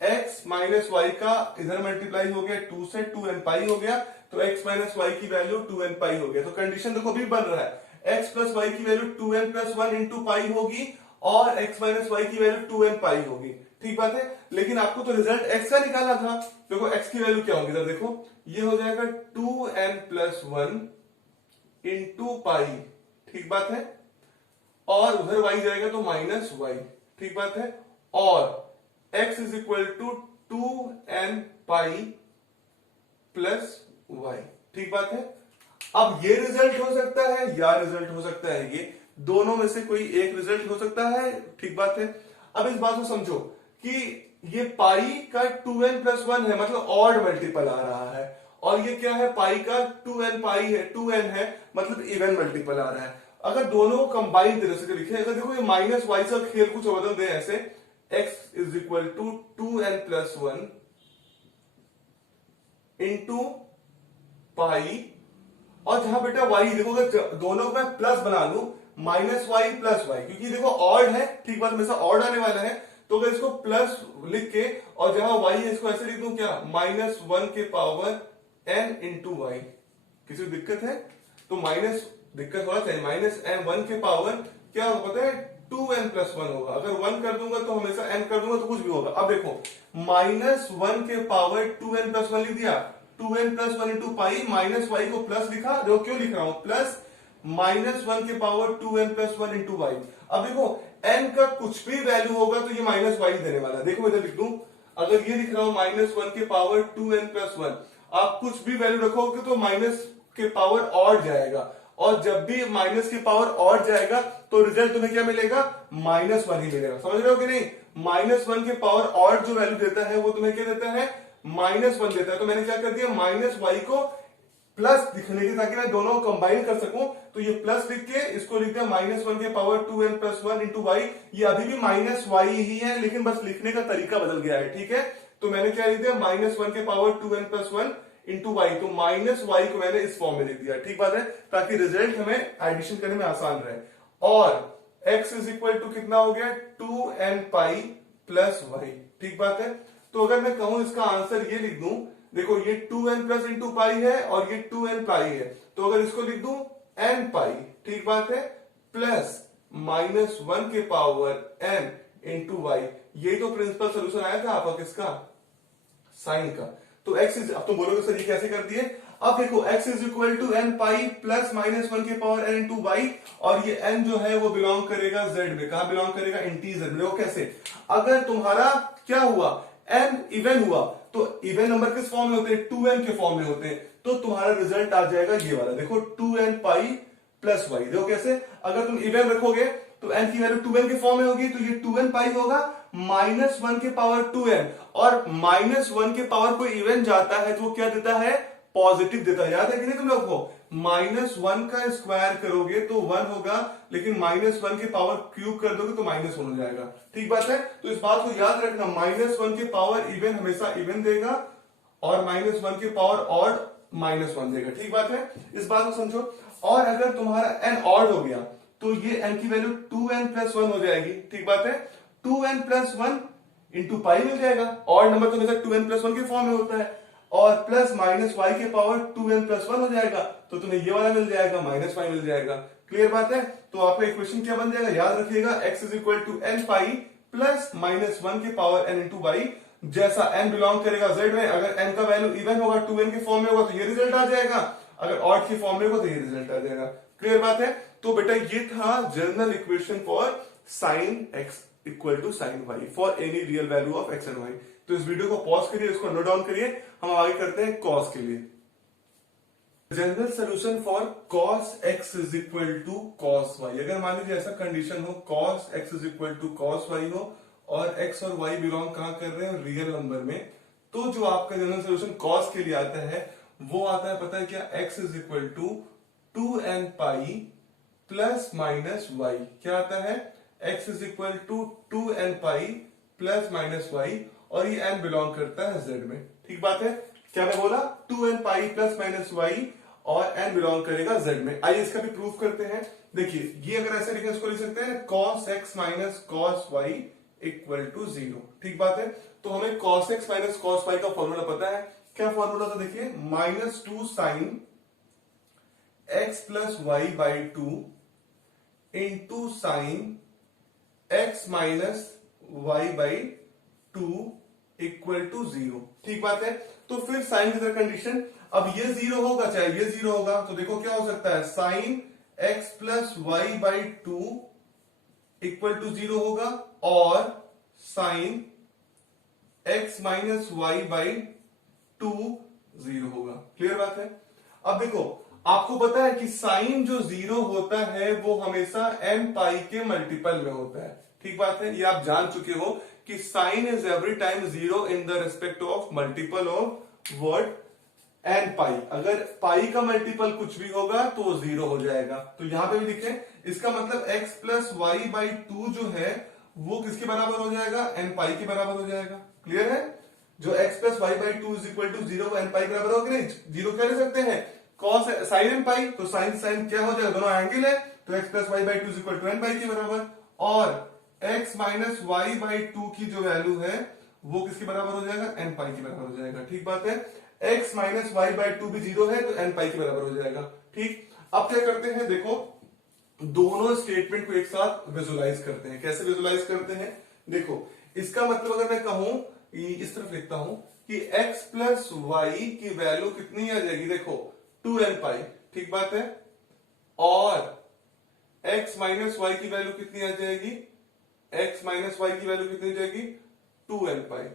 x माइनस वाई का इधर मल्टीप्लाई हो गया 2 से, 2n पाई हो गया, तो x माइनस वाई की वैल्यू 2n पाई हो गया। तो कंडीशन देखो अभी बन रहा है, x प्लस वाई की वैल्यू 2n प्लस 1 इंटू पाई होगी और x माइनस वाई की वैल्यू 2n पाई होगी। ठीक बात है। लेकिन आपको तो रिजल्ट x का निकालना था। देखो x की वैल्यू क्या होगी, इधर देखो, ये हो जाएगा 2n प्लस 1 इंटू पाई। ठीक बात है। और उधर y जाएगा तो माइनस वाई। ठीक बात है। और x is equal to 2n pi plus y. ठीक बात है। अब ये रिजल्ट हो सकता है या रिजल्ट हो सकता है ये, दोनों में से कोई एक रिजल्ट हो सकता है। ठीक बात है। अब इस बात को समझो कि ये पाई का 2n प्लस 1 है, मतलब ऑड मल्टीपल आ रहा है, और ये क्या है, पाई का 2n पाई है, 2n है, मतलब इवन मल्टीपल आ रहा है। अगर दोनों को कंबाइन तरह से लिखे, अगर देखो ये माइनस वाई से खेल कुछ बदल दे ऐसे, x is equal to 2n plus 1 into pi, और जहां बेटा y देखो, अगर दोनों को मैं प्लस बना लू, माइनस वाई प्लस वाई, क्योंकि देखो ऑड है। ठीक बात, हमेशा ऑड आने वाला है, तो अगर इसको प्लस लिख के और जहां y है इसको ऐसे लिख दूं क्या, माइनस 1 के पावर n इंटू वाई। किसी को दिक्कत है तो माइनस, दिक्कत होना चाहिए, माइनस n 1 के पावर क्या होगा पता है, 2n प्लस 1 होगा। अगर 1 कर दूंगा तो हमेशा n कर दूंगा तो कुछ भी होगा। अब देखो माइनस 1 के पावर 2n प्लस 1 लिख दिया, 2n plus 1 into pi, minus y को प्लस लिखा, देखो क्यों लिख रहा हूं प्लस, माइनस 1 के power 2n plus 1 into Y. अब देखो n का कुछ भी वैल्यू होगा तो ये माइनस वाई देने वाला है। देखो इधर लिख दूं, अगर ये लिख रहा हूं माइनस 1 के पावर 2n प्लस 1, आप कुछ भी वैल्यू रखोगे तो माइनस के पावर ऑड जाएगा, और जब भी माइनस के पावर ऑड जाएगा तो रिजल्ट तुम्हें क्या मिलेगा, माइनस 1 ही मिलेगा। समझ रहे हो कि नहीं, माइनस 1 के पावर ऑड जो वैल्यू देता है वो तुम्हें क्या देता है, माइनस 1 देता है। तो मैंने क्या कर दिया, माइनस वाई को प्लस दिखने की, ताकि मैं दोनों कंबाइन कर सकूं, तो ये प्लस लिख के इसको लिख दिया माइनस 1 के power 2n plus 1 into Y. ये अभी भी माइनस वाई ही है, लेकिन बस लिखने का तरीका बदल गया है। ठीक है, तो मैंने क्या लिख दिया, माइनस 1 के power 2n plus 1 into y, तो माइनस वाई को मैंने इस फॉर्म में लिख दिया। ठीक बात है, ताकि रिजल्ट हमें एडिशन करने में आसान रहे। और x इज इक्वल टू कितना हो गया, 2n पाई प्लस वाई। ठीक बात है। तो अगर मैं कहूं इसका आंसर ये लिख दूं, देखो ये 2n प्लस इंटू पाई है और ये 2n पाई है, तो अगर इसको लिख दूं n पाई, ठीक बात है, प्लस माइनस 1 के पावर n इंटू वाई। ये तो प्रिंसिपल सोल्यूशन आया था आपका किसका, साइन का। तो x इज, अब तुम बोलोगे सर ये कैसे कर दिए, अब देखो x is equal to n pi plus minus 1 के पावर n इंटू वाई, और ये n जो है वो बिलोंग करेगा z में। कहा बिलोंग करेगा, इंटीजर में। देखो कैसे, अगर तुम्हारा क्या हुआ, n इवन हुआ, तो इवन नंबर किस फॉर्म में होते हैं, 2n के फॉर्म में होते हैं, तो तुम्हारा रिजल्ट आ जाएगा ये वाला। देखो 2n पाई प्लस वाई। देखो कैसे, अगर तुम इवन रखोगे तो n की वैल्यू 2n के फॉर्म में होगी, तो ये 2n पाई होगा माइनस 1 के पावर 2n, और माइनस 1 के पावर कोई इवन जाता है तो वो क्या देता है, पॉजिटिव देता है। याद है कि नहीं तुम लोग को, माइनस 1 का स्क्वायर करोगे तो 1 होगा, लेकिन माइनस 1 के पावर क्यूब कर दोगे तो माइनस 1 हो जाएगा। ठीक बात है, तो इस बात को याद रखना, माइनस 1 के पावर इवन हमेशा इवन देगा, और माइनस 1 के पावर ऑड माइनस 1 देगा। ठीक बात है, इस बात को समझो। और अगर तुम्हारा n ऑड हो गया तो ये n की वैल्यू 2n प्लस 1 हो जाएगी। ठीक बात है, 2n प्लस 1 इंटू पाई मिल जाएगा, ऑड नंबर तो हमेशा 2n प्लस 1 के फॉर्म में होता है, और प्लस माइनस वाई के पावर 2n प्लस 1 हो जाएगा, तो तुम्हें ये वाला मिल जाएगा, माइनस वाई मिल जाएगा। क्लियर बात है, तो आपका इक्वेशन क्या बन जाएगा, याद रखिएगा, x is equal to n pi plus minus 1 के पावर n इंटू वाई। जैसा n बिलोंग करेगा z में, अगर n का वैल्यू इवन होगा, 2n के फॉर्म में होगा तो ये रिजल्ट आ जाएगा, अगर ऑड के फॉर्म में होगा तो ये रिजल्ट आ जाएगा। क्लियर बात है, तो बेटा ये था general equation for sine x। Equal to sine y for any real value of x and y. तो इस वीडियो को पॉज करिए, इसको नोट डाउन करिए, हम आगे करते हैं कॉस के लिए। General solution for cos x is equal to cos y। अगर मान लीजिए ऐसा कंडीशन हो cos x is equal to cos y हो और x और y बिलोंग कहां कर रहे हैं, रियल नंबर में, तो जो आपका जनरल सोल्यूशन cos के लिए आता है वो आता है, पता है क्या, x is equal to 2n pi plus minus y। क्या आता है, x is equal to 2n pi plus minus y, और ये n बिलोंग करता है z में। ठीक बात है, क्या मैं बोला, 2n pi plus minus y और n बिलोंग करेगा z में। आइए इसका भी प्रूफ करते हैं। देखिए ये अगर ऐसे लिखें, इसको लिख सकते हैं cos x minus cos y equal to 0। ठीक बात है, तो हमें cos x minus cos y का फॉर्मूला पता है। क्या फॉर्मूला था, देखिए -2 sine x plus y by 2 into sine x minus y by 2 equal to 0। ठीक बात है, तो फिर साइन की तरह कंडीशन, अब ये 0 होगा चाहे ये 0 होगा, तो देखो क्या हो सकता है, sine x plus y by 2 equal to 0 होगा और sine x minus y by 2 0 होगा। क्लियर बात है। अब देखो आपको पता है कि साइन जो 0 होता है वो हमेशा n पाई के मल्टीपल में होता है। ठीक बात है, ये आप जान चुके हो कि sine is every time 0 in the respect of multiple of word n pi. अगर पाई का मल्टीपल कुछ भी होगा तो वो 0 हो जाएगा। तो यहां पे भी लिखें, इसका मतलब x प्लस वाई बाई 2 जो है वो किसके बराबर हो जाएगा, n पाई के बराबर हो जाएगा। क्लियर है, जो x plus y by 2 is equal to 0 n pi के बराबर होगा नहीं, 0 क्या ले सकते हैं, cos साइन n पाई, तो साइन साइन क्या हो जाएगा, दोनों एंगल है, तो x plus y by 2 is equal to n pi के बराबर, और x माइनस वाई बाई 2 की जो वैल्यू है वो किसके बराबर हो जाएगा, n पाई के बराबर हो जाएगा। ठीक बात है, x माइनस वाई बाई 2 भी 0 है तो n पाई के बराबर हो जाएगा। ठीक, अब क्या करते हैं, देखो दोनों स्टेटमेंट को एक साथ विजुलाइज करते हैं। कैसे विजुलाइज करते हैं, देखो इसका मतलब अगर मैं कहूं, इस तरफ लिखता हूं कि x प्लस वाई की वैल्यू कितनी आ जाएगी, देखो 2n पाई। ठीक बात है, और x माइनस वाई की वैल्यू कितनी आ जाएगी, x माइनस वाई की वैल्यू कितनी जाएगी, 2n पाई।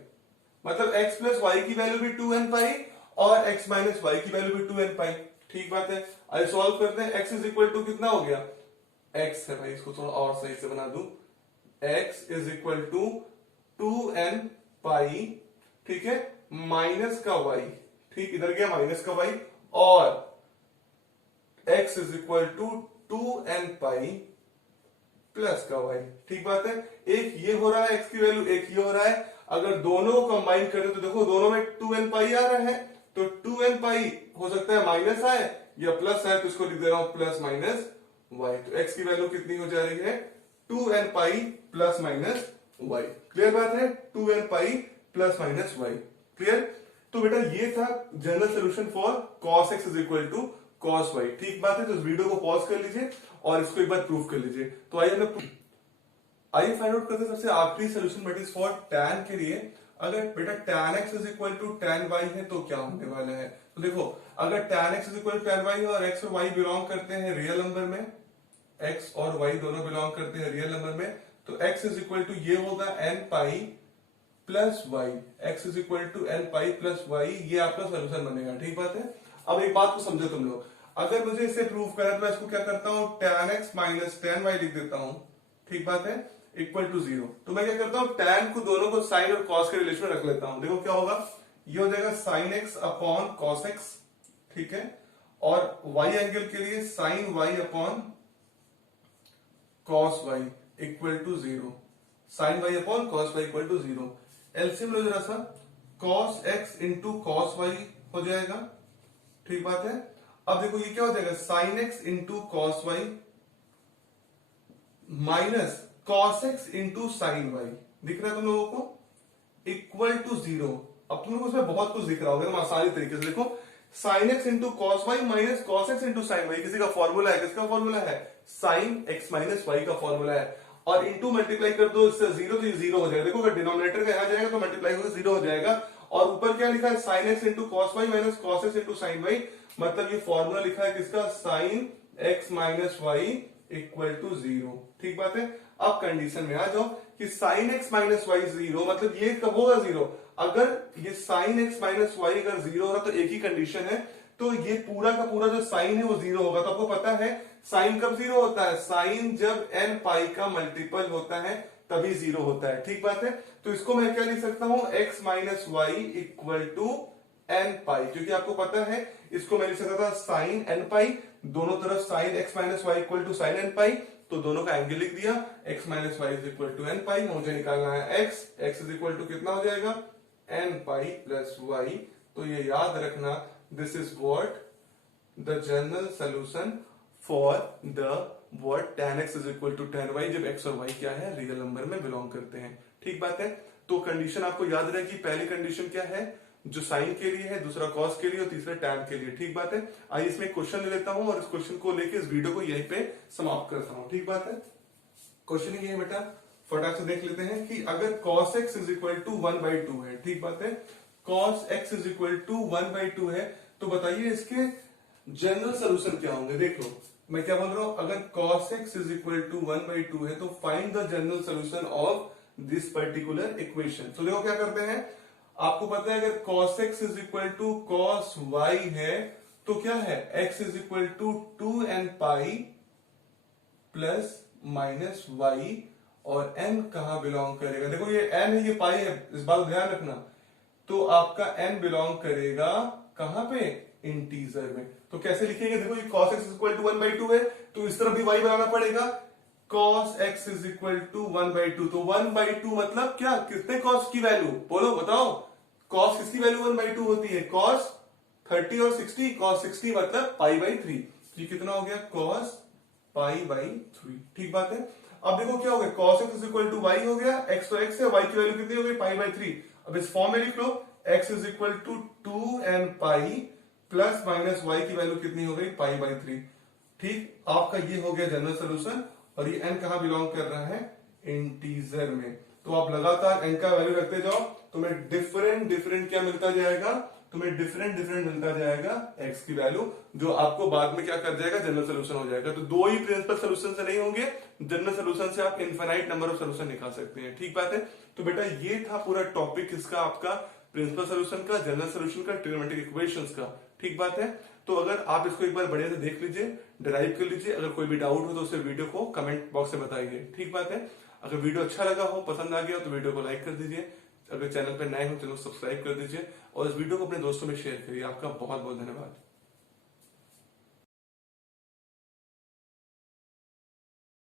मतलब x प्लस वाई की वैल्यू भी 2n पाई और x माइनस वाई की वैल्यू भी 2n पाई। ठीक बात है, आइए सॉल्व करते हैं। x इज इक्वल टू कितना हो गया, x है भाई, इसको थोड़ा और सही से बना दूं, x is equal to 2n pi, ठीक है, माइनस का y, ठीक, इधर गया माइनस का y, और x is equal to 2n pi plus का y। ठीक बात है, एक ये हो रहा है x की वैल्यू, एक ये हो रहा है। अगर दोनों को कंबाइन करें तो देखो दोनों में 2n पाई आ रहा है, तो 2n पाई हो सकता है माइनस आए या प्लस आए, तो इसको लिख दे रहा हूं प्लस माइनस y। तो x की वैल्यू कितनी हो जा रही है, 2n pi plus minus y। Clear बात है, 2n pi plus minus y। Clear, तो बेटा ये था general solution for cos x is equal to cos y। ठीक बात है, तो इस वीडियो को पॉज कर लीजिए और इसको एक बार प्रूव कर लीजिए। तो आइए फाइंड आउट करते हैं सबसे आखिरी solution, but is for tan के लिए। अगर बेटा tan x is equal to tan y है तो क्या होने वाला है, तो देखो अगर tan x is equal to tan y है और x और y बिलोंग करते हैं रियल नंबर में, x और y दोनों बिलोंग करते हैं रियल नंबर में, तो x इज इक्वल टू ये होगा n pi plus y, x is equal to n pi plus y, ये आपका सोल्यूशन बनेगा। ठीक बात है, अब एक बात को समझो तुम लोग, अगर मुझे इसे प्रूव करना है तो मैं इसको क्या करता हूं, tan x minus tan y लिख देता हूं। ठीक बात है, इक्वल टू 0। तो मैं क्या करता हूं, tan को दोनों को sin और cos के रिलेशन में रख लेता हूं। देखो क्या होगा, ये हो जाएगा sin x upon cos x, ठीक है, और y एंगल के लिए sin y upon cos y equal to 0, sin y upon cos y equal to 0। LCM लो जरा सा, cos x into cos y हो जाएगा। ठीक बात है, अब देखो ये क्या हो जाएगा, sin x into cos y minus cos x into sine y, दिख रहा है तुम लोगों को, इक्वल टू 0। अब तुम लोग उसमें बहुत कुछ दिख रहा होगा, तुम आसानी तरीके से देखो, sin x into cos y minus cos x into sine y, किसी का फॉर्मूला है, किसका फॉर्मूला है, sin x माइनस y का फॉर्मूला है, और इंटू मल्टीप्लाई कर दो इससे 0, तो ये 0 हो जाएगा। देखो अगर डिनोमिनेटर का यहां जाएगा तो मल्टीप्लाई होकर 0 हो जाएगा, और ऊपर क्या लिखा है, sin x into cos y minus cos x into sine y, मतलब ये फॉर्मूला लिखा है किसका, sin x minus y equal to 0। ठीक बात है। अब कंडीशन में आ जाओ कि साइन एक्स माइनस वाई 0, मतलब ये कब होगा 0? अगर ये साइन एक्स माइनस वाई अगर 0 हो रहा तो एक ही कंडीशन है, तो ये पूरा का पूरा जो साइन है वो 0 होगा। तो आपको पता है साइन कब 0 होता है? साइन जब n पाई का मल्टीपल होता है तभी 0 होता है। ठीक बात है। तो इसको मैं क्या लिख सकता हूं? x minus y equal to n pi, क्योंकि आपको पता है इसको मैं लिख सकता था साइन n पाई, दोनों तरफ sine x minus y equal to sine n pi, तो दोनों का एंगल लिख दिया। x minus y is equal to n pi, मुझे निकालना है x इज इक्वल टू कितना हो जाएगा? n pi plus y। तो ये याद रखना, this is what the general solution for the what tan x is equal to tan y, जब x और y क्या है? रियल नंबर में बिलोंग करते हैं। ठीक बात है। तो कंडीशन आपको याद रहेगी, पहली कंडीशन क्या है? जो साइन के लिए है, दूसरा कॉस के लिए और तीसरा टैन के लिए। ठीक बात है। आइए इसमें क्वेश्चन ले लेता हूं और इस क्वेश्चन को लेके इस वीडियो को यहीं पे समाप्त करता हूं। ठीक बात है। क्वेश्चन ये है बेटा, फटाक से देख लेते हैं कि अगर cos x is equal to 1/2 है। ठीक बात है। cos x is equal to 1/2 है, तो बताइए इसके जनरल सोल्यूशन क्या होंगे? देख लो मैं क्या बोल रहा हूं, अगर cos x is equal to 1/2 है तो find the general solution of this particular equation. तो देखो क्या करते हैं, आपको पता है अगर cos x is equal to cos y है तो क्या है? x is equal to 2n pi plus minus y, और n कहां बिलोंग करेगा? देखो ये n है, ये पाई है, इस बात को ध्यान रखना। तो आपका n बिलोंग करेगा कहां पे? इंटीजर में। तो कैसे लिखेंगे? देखो ये cos x is equal to 1/2 है, तो इस तरफ भी y बनाना पड़ेगा। cos x is equal to 1/2, तो 1/2 मतलब क्या? कितने cos की वैल्यू बोलो, बताओ। cos किसकी वैल्यू 1/2 होती है? cos 30 और 60, cos 60 मतलब π/3। ये कितना हो गया? cos π/3। ठीक बात है। अब देखो क्या हो गया, cos x is equal to y हो गया, x तो x है, y की वैल्यू कितनी हो गई? π/3। अब इस फॉर्म में लिख लो, x is equal to 2n pi plus minus y की वैल्यू कितनी हो गई? π/3। ठीक, आपका ये हो गया जनरल सोल्यूशन, और ये n कहां बिलोंग कर रहा है? इंटीजर में। तो आप लगातार n का वैल्यू रखते जाओ, तुम्हें डिफरेंट क्या मिलता जाएगा? तुम्हें डिफरेंट मिलता जाएगा x की वैल्यू, जो आपको बाद में क्या कर जाएगा? जनरल सोल्यूशन हो जाएगा। तो दो ही प्रिंसिपल सोल्यूशन से नहीं होंगे, जनरल सोल्यूशन से आप इनफाइनाइट नंबर ऑफ सोल्यूशन निकाल सकते हैं। ठीक बात है। तो बेटा ये था पूरा टॉपिक इसका, आपका प्रिंसिपल सोल्यूशन का, जनरल सोल्यूशन का, ट्रिग्नोमेट्रिक इक्वेशंस का। ठीक बात है। तो अगर आप इसको एक बार बढ़िया से देख लीजिए, डिराइव कर लीजिए, अगर कोई भी डाउट हो तो उसे वीडियो को कमेंट बॉक्स में बताइए। ठीक बात है। अगर वीडियो अच्छा लगा हो, पसंद आ गया हो, तो वीडियो को लाइक कर दीजिए। अगर चैनल पर नए हो चैनल को सब्सक्राइब कर दीजिए और इस वीडियो को अपने दोस्तों में शेयर करिए। आपका बहुत बहुत धन्यवाद।